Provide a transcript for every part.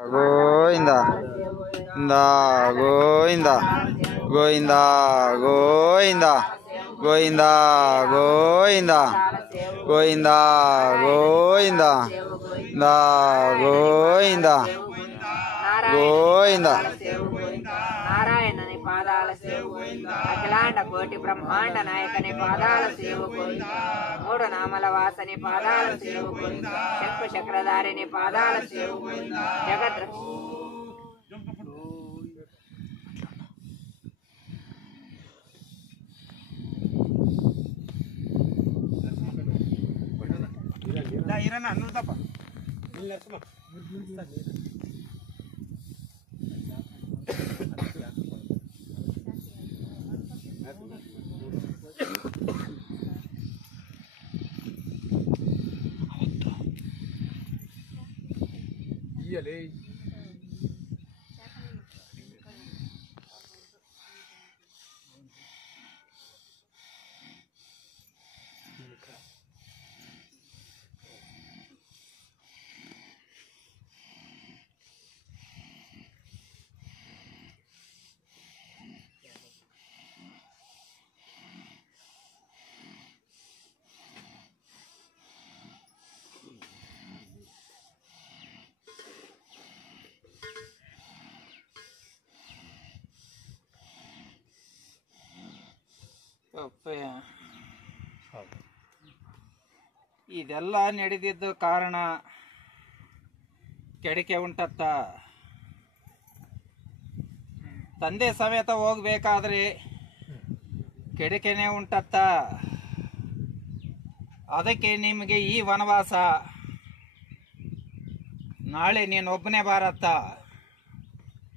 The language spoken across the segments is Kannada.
ಗೋವಿಂದ ಗೋವಿಂದ ಗೋವಿಂದ ಗೋವಿಂದ ಗೋವಿಂದ ಗೋವಿಂದ ಗೋವಿಂದ ಗೋವಿಂದ ಗೋವಿಂದ ಗೋವಿಂದ నారాయణని పాదాల సేవ అఖిలాండ కోటి బ్రహ్మాండ నాయకని పాదాల సేవ మూడు నామల వాసని పాదాల సేవ శంకు చక్రధారిని పాదాల సేవ జగద్ ಇದೆಲ್ಲ ನಡೆದಿದ್ದು ಕಾರಣ ಕೆಡಿಕೆ ಉಂಟತ್ತ. ತಂದೆ ಸಮೇತ ಹೋಗ್ಬೇಕಾದ್ರೆ ಕೆಡಿಕೆನೆ ಉಂಟತ್ತ. ಅದಕ್ಕೆ ನಿಮಗೆ ಈ ವನವಾಸ. ನಾಳೆ ನೀನು ಒಬ್ಬನೇ ಬಾರತ್ತ.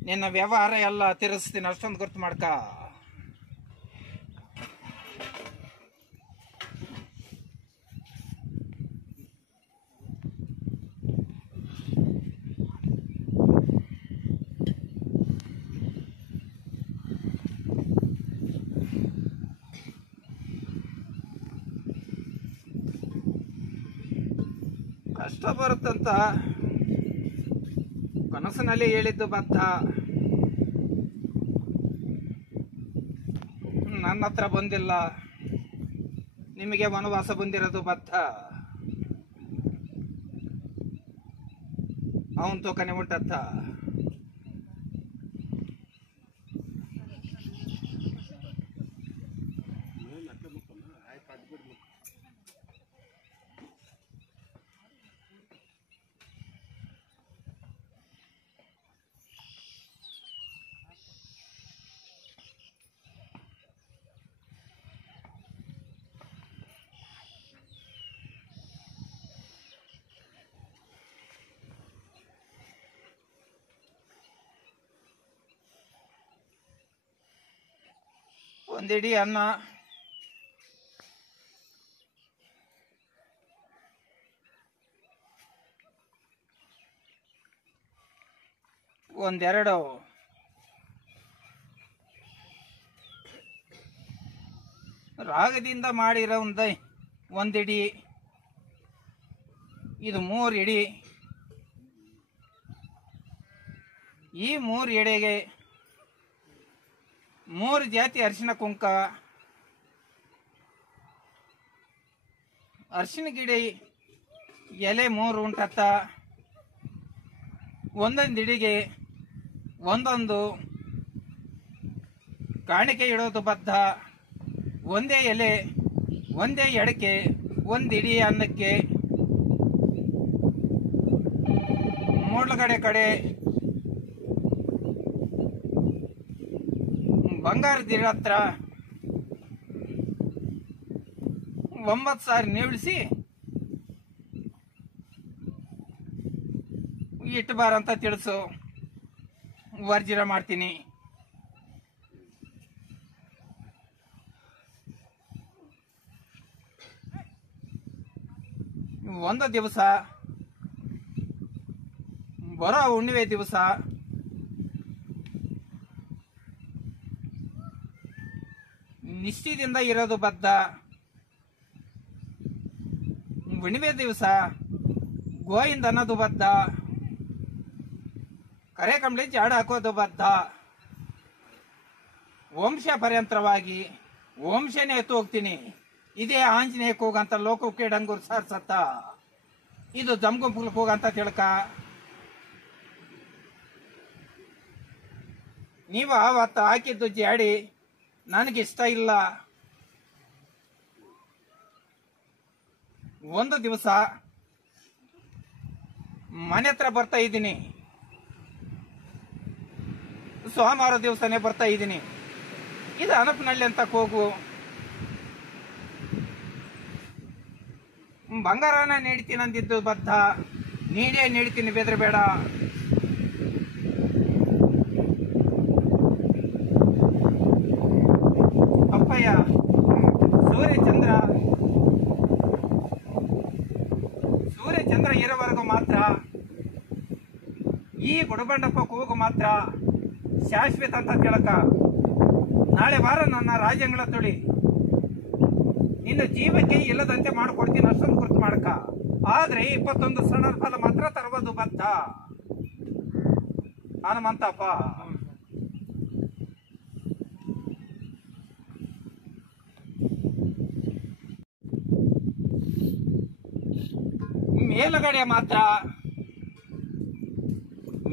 ನಿನ್ನ ವ್ಯವಹಾರ ಎಲ್ಲ ತಿರ್ಸ್ತೀನಿ, ಅಷ್ಟೊಂದು ಗುರ್ತು ಮಾಡ್ಕ. ಕಷ್ಟ ಬರುತ್ತಂತ ಕನಸಿನಲ್ಲಿ ಹೇಳಿದ್ದು ಬದ್ಧ. ನನ್ನ ಹತ್ರ ಬಂದಿಲ್ಲ, ನಿಮಗೆ ವನವಾಸ ಬಂದಿರೋದು ಬದ್ಧ. ಅವನ್ ತೂಕನೆ ಉಂಟತ್ತ. ಒಂದಿಡಿ ಅನ್ನ, ಒಂದೆರಡು ರಾಗದಿಂದ ಮಾಡಿರೋ ಒಂದಿಡಿ, ಇದು 3 ಇಡಿ. ಈ 3 ಎಡೆಗೆ 3 ಜಾತಿ ಅರಿಶಿನ ಕುಂಕ, ಅರಿಶಿನ ಗಿಡಿ ಎಲೆ 3 ಉಂಟತ್ತ. ಒಂದೊಂದು ಇಡಿಗೆ ಒಂದೊಂದು ಕಾಣಿಕೆ ಇಡೋದು ಬದ್ಧ. ಒಂದೇ ಎಲೆ, ಒಂದೇ ಎಡಕೆ, ಒಂದಿಡಿ ಅನ್ನಕ್ಕೆ. ಮೂಡ್ಲಗಡೆ ಕಡೆ ಬಂಗಾರದ ಹತ್ರ 9 ಸಾರಿ ನೀಳಿಸಿ ಇಟ್ಟು ಬಾರಂತ ತಿಳಿಸು. ವರ್ಜಿರ ಮಾಡ್ತೀನಿ. ಒಂದು ದಿವಸ ಬರೋ ಹುಣ್ಣಿಮೆ ದಿವಸ ನಿಶ್ಚಯದಿಂದ ಇರೋದು ಬದ್ಧ. ಹುಣ್ಣಿಮೆ ದಿವಸ ಗೋವಿಂದ ಅನ್ನೋದು ಬದ್ಧ. ಕರೆ ಕಂಬಳಿ ಜಾಡ ಹಾಕೋದು ಬದ್ಧ. ವಂಶ ಪರ್ಯಂತರವಾಗಿ ವಂಶನೇ ಎತ್ತು ಹೋಗ್ತೀನಿ. ಇದೇ ಆಂಜನೇಯ ಕೂಗಂತ ಲೋಕಕ್ಕೆ ಡಂಗೂರ್ ಸಾರ್ಸತ್ತ. ಇದು ಜಮ್ಗುಂಪುಲ್ ಕೂಗಂತ ತಿಳ್ಕ. ನೀವು ಅವತ್ತು ಹಾಕಿದ್ದು ಜಾಡಿ ನನಗಿಷ್ಟ ಇಲ್ಲ. ಒಂದು ದಿವಸ ಮನೆ ಹತ್ರ ಬರ್ತಾ ಇದ್ದೀನಿ. ಸೋಮವಾರ ದಿವಸನೇ ಬರ್ತಾ ಇದ್ದೀನಿ. ಇದು ಅನಪನಹಳ್ಳಿ ಅಂತ ಕೂಗು. ಬಂಗಾರನ ನೀಡ್ತೀನಿ ಅಂದಿದ್ದು ಬದ್ಧ. ನೀಡೇ ನೀಡ್ತೀನಿ, ಬೆದ್ರೆ ಬೇಡ. ಅಪ್ಪಯ್ಯ ಸೂರ್ಯಚಂದ್ರ ಇರೋವರೆಗೂ ಮಾತ್ರ ಈ ಗುಡಬಂಡಪ್ಪ ಕೂಗು ಮಾತ್ರ ಶಾಶ್ವತ ಅಂತ ತಿಳಕ. ನಾಳೆ ವಾರ ನನ್ನ ರಾಜ್ಯಗಳ ತೊಳಿ ನಿನ್ನ ಜೀವಕ್ಕೆ ಇಲ್ಲದಂತೆ ಮಾಡಿಕೊಡ್ತೀನಿ, ಅಷ್ಟೊಂದು ಗುರ್ತು ಮಾಡಕ. ಆದ್ರೆ 21 ಸಣ್ಣ ಫಲ ಮಾತ್ರ ತರುವುದು ಬದ್ಧ. ಹನುಮಂತಪ್ಪ.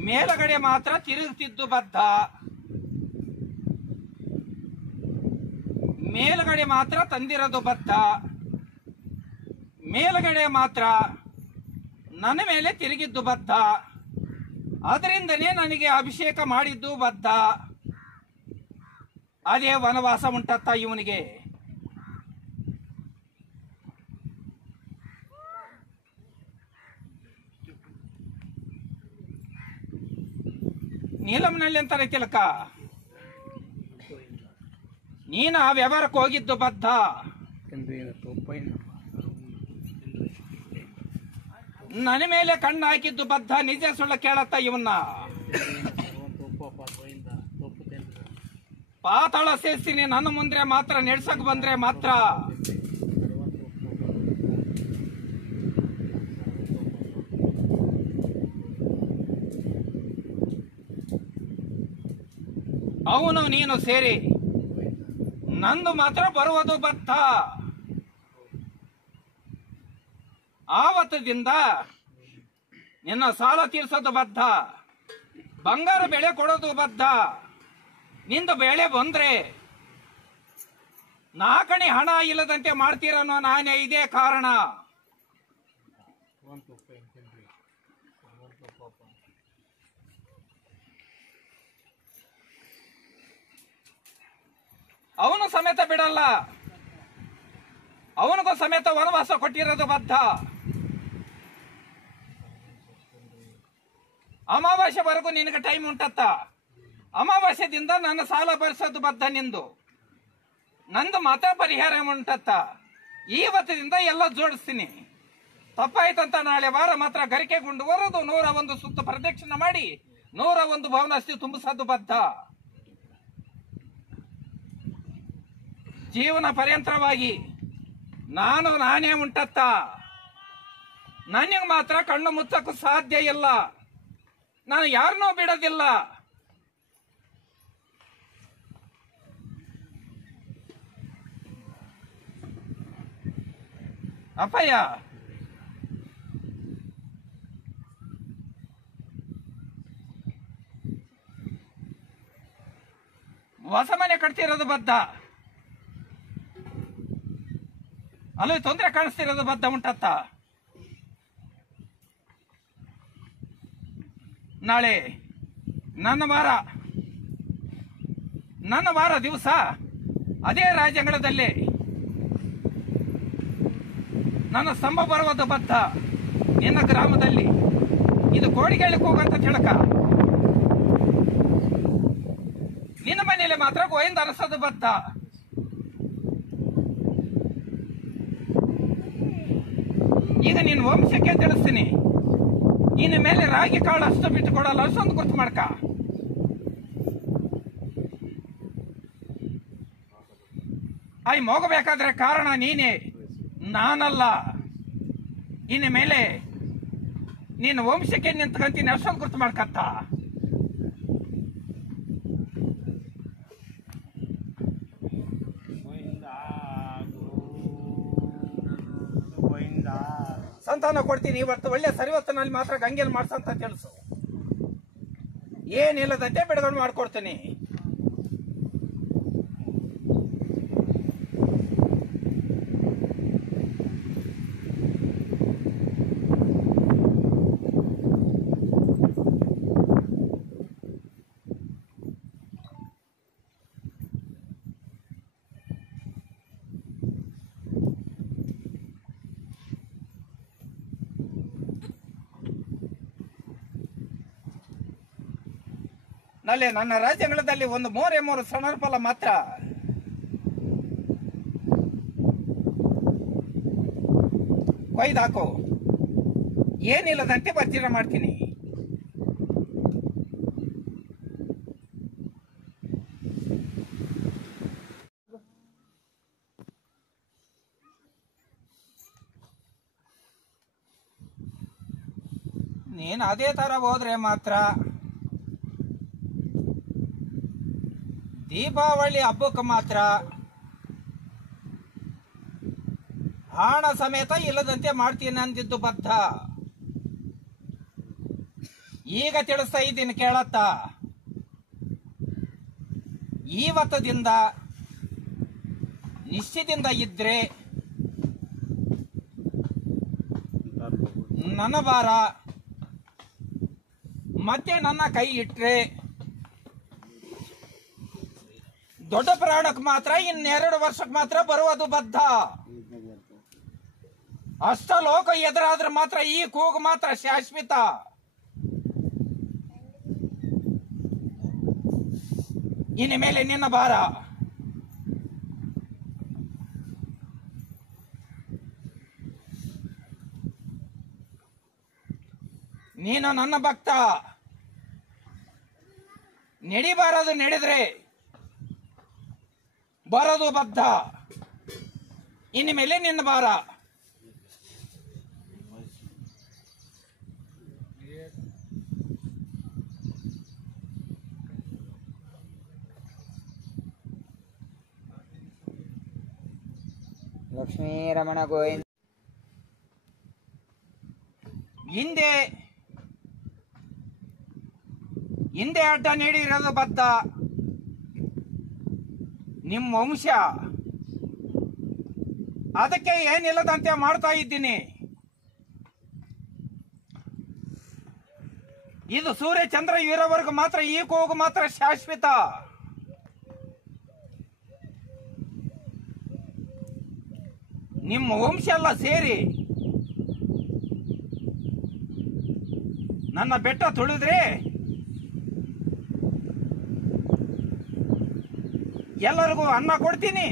ಮೇಲಗಡೆ ಮಾತ್ರ ತಿರುಗುತ್ತಿದ್ದು ಬದ್ಧ. ಮೇಲುಗಡೆ ಮಾತ್ರ ತಂದಿರೋದು ಬದ್ಧ. ಮೇಲುಗಡೆ ಮಾತ್ರ ನನ್ನ ಮೇಲೆ ತಿರುಗಿದ್ದು ಬದ್ಧ. ಅದರಿಂದನೇ ನನಗೆ ಅಭಿಷೇಕ ಮಾಡಿದ್ದು ಬದ್ಧ. ಅದೇ ವನವಾಸ ಉಂಟತ್ತ ಇವನಿಗೆ. ನೀಲಂನಲ್ಲಿ ಅಂತಾರೆ ತಿಲಕ. ನೀನ ವ್ಯವಹಾರಕ್ಕೆ ಹೋಗಿದ್ದು ಬದ್ಧ. ನನ್ನ ಮೇಲೆ ಕಣ್ಣು ಹಾಕಿದ್ದು ಬದ್ಧ. ನಿಜ ಸುಳ್ಳ ಕೇಳತ್ತ ಇವನ್ನ. ಪಾತಾಳ ಸೇರ್ತೀನಿ ನನ್ನ ಮುಂದೆ ಮಾತ್ರ ನೆಡ್ಸಕ್ ಬಂದ್ರೆ ಮಾತ್ರ. ಅವನು ನೀನು ಸೇರಿ ನಂದು ಮಾತ್ರ ಬರುವುದು ಬದ್ಧ. ಆವತ್ತದಿಂದ ನಿನ್ನ ಸಾಲ ತೀರ್ಸೋದು ಬದ್ಧ. ಬಂಗಾರ ಬೆಳೆ ಕೊಡೋದು ಬದ್ಧ. ನಿಂದು ಬೆಳೆ ಬಂದ್ರೆ ನಾಕಣಿ ಹಣ ಇಲ್ಲದಂತೆ ಮಾಡ್ತೀರನ್ನೋ ನಾನೇ ಇದೇ ಕಾರಣ. ಅವನು ಸಮೇತ ಬಿಡಲ್ಲ. ಅವನಿಗೂ ಸಮೇತ ವನವಾಸ ಕೊಟ್ಟಿರೋದು ಬದ್ಧ. ಅಮಾವಾಸ್ಯವರೆಗೂ ನಿನಗೆ ಟೈಮ್ ಉಂಟತ್ತ. ಅಮಾವಾಸ್ಯದಿಂದ ನನ್ನ ಸಾಲ ಭರಿಸೋದು ಬದ್ಧ ನಿಂದು. ನಂದು ಮಾತ್ರ ಪರಿಹಾರ ಉಂಟತ್ತ. ಇವತ್ತಿನಿಂದ ಎಲ್ಲ ಜೋಡಿಸ್ತೀನಿ. ತಪ್ಪಾಯ್ತಂತ ನಾಳೆ ವಾರ ಮಾತ್ರ ಗರಿಕೆಗುಂಡು ಬರೋದು 101 ಸುತ್ತು ಪ್ರದಕ್ಷಿಣೆ ಮಾಡಿ 101 ಭವನಸ್ತಿ ತುಂಬಿಸೋದು ಬದ್ಧ. ಜೀವನ ಪರ್ಯಂತರವಾಗಿ ನಾನೇ ಉಂಟತ್ತ. ನನಗೆ ಮಾತ್ರ ಕಣ್ಣು ಮುಚ್ಚಕ್ಕೂ ಸಾಧ್ಯ ಇಲ್ಲ. ನಾನು ಯಾರನ್ನೂ ಬಿಡೋದಿಲ್ಲ. ಅಪ್ಪಯ್ಯ, ಹೊಸ ಮನೆ ಕಟ್ತಿರೋದು ಬದ್ಧ. ಅಲ್ಲಿ ತೊಂದರೆ ಕಾಣಿಸ್ತಿರೋದು ಬದ್ಧ ಉಂಟತ್ತ. ನಾಳೆ ನನ್ನ ವಾರ ದಿವಸ ಅದೇ ರಾಜಂಗಳದಲ್ಲಿ ನನ್ನ ಸ್ತಂಭ ಬರುವುದು ಬದ್ಧ. ನಿನ್ನ ಗ್ರಾಮದಲ್ಲಿ ಇದು ಕೋಡಿಗೆಳಕ್ಕೆ ಹೋಗುವಂತ ತಿಳಕ. ನಿನ್ನ ಮನೆಯಲ್ಲಿ ಮಾತ್ರ ಗೋವಿಂದ ಅರಸೋದು ಬದ್ಧ. ಈಗ ನಿನ್ನ ವಂಶಕ್ಕೆ ತಿಳಿಸ್ತೀನಿ. ಇನ್ನು ಮೇಲೆ ರಾಗಿ ಕಾಳು ಅಷ್ಟು ಬಿಟ್ಟು ಕೊಡಲ್ಲ, ಅಷ್ಟೊಂದು ಗುರ್ತು ಮಾಡ್ಕ. ಹೋಗಬೇಕಾದ್ರೆ ಕಾರಣ ನೀನೇ, ನಾನಲ್ಲ. ಇನ್ನು ಮೇಲೆ ನಿನ್ನ ವಂಶಕ್ಕೆ ನಿಂತ್ಕೊಂತೀನಿ, ಅಷ್ಟೊಂದು ಗುರ್ತು ಮಾಡ್ಕತ್ತ. ಸಂತಾನ ಕೊಡ್ತೀನಿ. ಇವತ್ತು ಒಳ್ಳೆ ಸರಿವತ್ತನಲ್ಲಿ ಮಾತ್ರ ಗಂಗೆಲ್ ಮಾಡ್ಸಂತ ತಿಳಿಸು. ಏನಿಲ್ಲದಂತೆ ಬಿಡುಗಡೆ ಮಾಡ್ಕೊಡ್ತೀನಿ. ನಲ್ಲಿ ನನ್ನ ರಾಜ್ಯಗಳಲ್ಲಿ ಒಂದು 3 ಸಣರ್ಫಲ ಮಾತ್ರ ಕೊಯ್ದಾಕೋ. ಏನಿಲ್ಲದಂತೆ ಬರ್ಜೀರ ಮಾಡ್ತೀನಿ. ನೀನು ಅದೇ ತರ ಹೋದ್ರೆ ಮಾತ್ರ ದೀಪಾವಳಿ ಹಬ್ಬಕ್ಕೆ ಮಾತ್ರ ಹಣ ಸಮೇತ ಇಲ್ಲದಂತೆ ಮಾಡ್ತೀನಿ ಅಂದಿದ್ದು ಬದ್ಧ. ಈಗ ತಿಳಿಸ್ತಾ ಇದ್ದೀನಿ ಕೇಳತ್ತ. ಇವತ್ತದಿಂದ ನಿಶ್ಚಿತದಿಂದ ಇದ್ರೆ ನನ್ನ ಭಾರ ಮತ್ತೆ ನನ್ನ ಕೈ ಇಟ್ರೆ ದೊಡ್ಡ ಪ್ರಾಣಕ್ಕೆ ಮಾತ್ರ 2 ವರ್ಷಕ್ಕೆ ಮಾತ್ರ ಬರುವುದು ಬದ್ಧ. ಅಷ್ಟ ಲೋಕ ಎದುರಾದ್ರೆ ಮಾತ್ರ ಈ ಕೂಗು ಮಾತ್ರ ಶಾಶ್ವತ. ಇನ್ನು ಮೇಲೆ ನಿನ್ನ ಭಾರ. ನೀನು ನನ್ನ ಭಕ್ತ. ನಡಿಬಾರದು ನಡೆದ್ರೆ ಬರೋದು ಬದ್ಧ. ಇನ್ನು ಮೇಲೆ ನಿನ್ನ ಭಾರ. ಲಕ್ಷ್ಮೀ ರಮಣ ಗೋವಿಂದ. ಹಿಂದೆ ಅಡ್ಡ ನೀಡಿರೋದು ಬದ್ಧ. ನಿಮ್ಮ ವಂಶ ಅದಕ್ಕೆ ಏನಿಲ್ಲದಂತೆ ಮಾಡ್ತಾ ಇದ್ದೀನಿ. ಇದು ಸೂರ್ಯ ಚಂದ್ರ ಇರೋವರೆಗೂ ಮಾತ್ರ ಈ ಕೂಗು ಮಾತ್ರ ಶಾಶ್ವತ. ನಿಮ್ಮ ವಂಶ ಎಲ್ಲ ಸೇರಿ ನನ್ನ ಬೆಟ್ಟ ತುಳಿದ್ರೆ ಎಲ್ಲರಿಗೂ ಅನ್ನ ಕೊಡ್ತೀನಿ,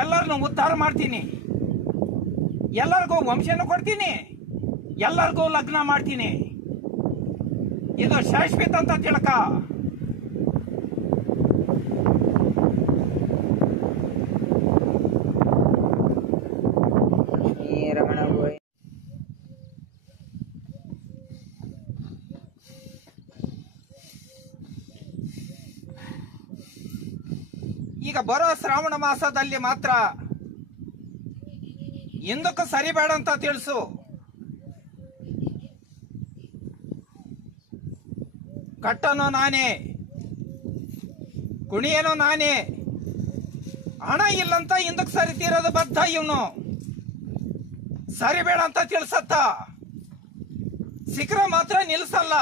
ಎಲ್ಲರನ್ನು ಉದ್ಧಾರ ಮಾಡ್ತೀನಿ, ಎಲ್ಲರಿಗೂ ವಂಶನೂ ಕೊಡ್ತೀನಿ, ಎಲ್ಲರಿಗೂ ಲಗ್ನ ಮಾಡ್ತೀನಿ. ಇದು ಶಾಶ್ವತ ಅಂತ ತಿಳ್ಕ. ರಮಣ ಗೋವಿಂದ. ಈಗ ಬರೋ ಶ್ರಾವಣ ಮಾಸದಲ್ಲಿ ಮಾತ್ರ ಹಿಂದಕ್ಕೂ ಸರಿಬೇಡ ಅಂತ ತಿಳಿಸು. ಕಟ್ಟನೋ ನಾನೇ, ಕುಣಿಯನೋ ನಾನೇ. ಹಣ ಇಲ್ಲಂತ ಹಿಂದಕ್ಕೆ ಸರಿತಿರೋದು ಬದ್ಧ. ಇವನು ಸರಿಬೇಡ ಅಂತ ತಿಳಿಸತ್ತ. ಸಿಕ್ರ ಮಾತ್ರ ನಿಲ್ಸಲ್ಲ.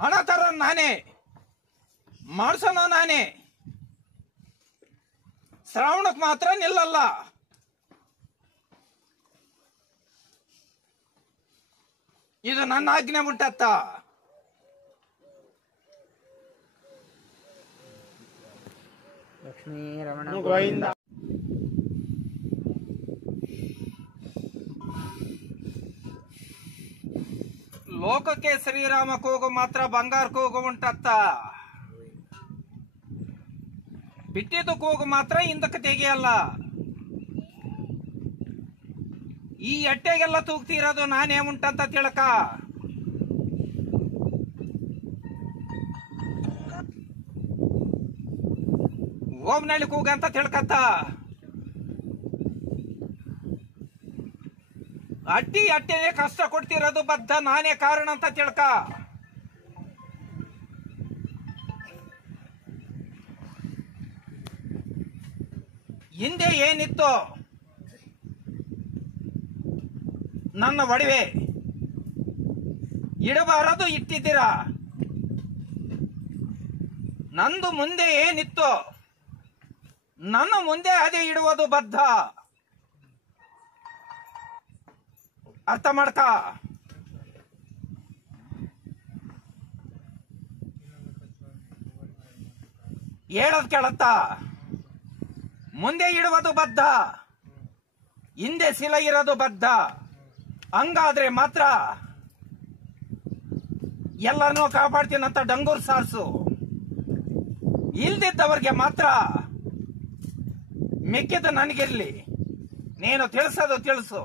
ಹಣ ತರ ನಾನೇ, ಮಾಡ್ಸೋಣ ನಾನೇ. ಶ್ರಾವಣಕ್ಕೆ ಮಾತ್ರ ನಿಲ್ಲಲ್ಲ. ಇದು ನನ್ನ ಆಜ್ಞೆ ಮುಟ್ಟತ್ತ. ಲಕ್ಷ್ಮೀ ರಮಣ ಗೋವಿಂದ. ಲೋಕಕ್ಕೆ ಶ್ರೀರಾಮ ಕೂಗು ಮಾತ್ರ ಬಂಗಾರ ಕೂಗು ಉಂಟತ್ತ. ಬಿಟ್ಟಿದ್ದು ಕೂಗು ಮಾತ್ರ ಹಿಂದಕ್ಕೆ ತೆಗೆಯಲ್ಲ. ಈ ಎಟ್ಟೆಗೆಲ್ಲ ತೂಗ್ತಿರೋದು ನಾನೇ ಉಂಟಂತ ತಿಳಕ. ಗೋಮನಹಳ್ಳಿ ಕೂಗ ಅಂತ ತಿಳ್ಕತ್ತ. ಅಟ್ಟೆನೆ ಕಷ್ಟ ಕೊಡ್ತಿರೋದು ಬದ್ಧ, ನಾನೇ ಕಾರಣ ಅಂತ ತಿಳ್ಕ. ಹಿಂದೆ ಏನಿತ್ತು ನನ್ನ ಒಡವೆ ಇಡಬಾರದು ಇಟ್ಟಿದ್ದೀರಾ. ನಂದು ಮುಂದೆ ಏನಿತ್ತು ನನ್ನ ಮುಂದೆ ಅದೇ ಇಡುವುದು ಬದ್ಧ. ಅರ್ಥ ಮಾಡ್ಕ. ಹೇಳೋದ್ ಕೇಳತ್ತ. ಮುಂದೆ ಇಡುವುದು ಬದ್ಧ, ಹಿಂದೆ ಸಿಲ ಇರೋದು ಬದ್ಧ. ಹಂಗಾದ್ರೆ ಮಾತ್ರ ಎಲ್ಲರನ್ನೂ ಕಾಪಾಡ್ತೀನಂತ ಡಂಗೂರ್ ಸಾರ್ಸು. ಇಲ್ದಿದ್ದವ್ರಿಗೆ ಮಾತ್ರ ಮಿಕ್ಕಿದ ನನಗಿರ್ಲಿ, ನೀನು ತಿಳಿಸೋದು ತಿಳಿಸು.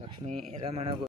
ಲಕ್ಷ್ಮೀ ರಮಣ